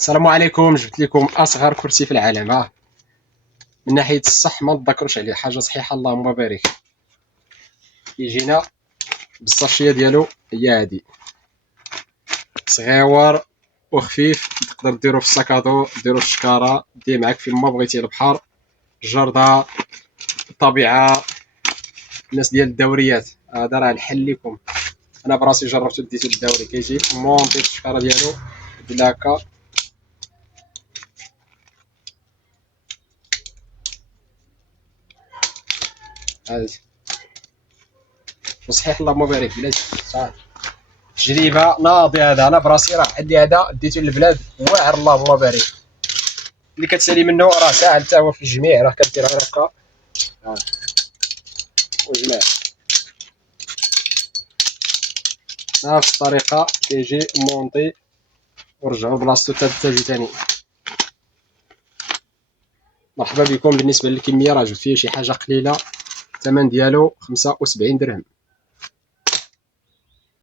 السلام عليكم. جبت لكم اصغر كرسي في العالم. من ناحيه الصح ما نذكرش عليه حاجه صحيحه، اللهم بارك. يجينا بالصاشيه ديالو، هي هادي، صغيور وخفيف، تقدر ديرو في الساكادو، ديرو في الشكاره، ديه معاك فين ما بغيتي، البحر، الجرده، الطبيعه، الناس ديال الدوريات. هذا راه الحل لكم. انا براسي جربته، ديتو للدوري، كيجي مونطي في الشكاره ديالو بلا هكا. هادي وصحيح اللهم بارك، بلاتي صافي. تجربه ناضيه. هذا انا براسي راه عندي، هذا ديتو للبلاد واعر اللهم بارك. اللي كتسالي منه راه ساهل حتى هو في الجميع، راه كدير غير هكا وجمع نفس الطريقه، كيجي مونطي ورجعوا بلاصتو حتى تجي ثاني. مرحبا بكم. بالنسبه للكميه راه جبت فيه شي حاجه قليله، الثمن ديالو 75 درهم.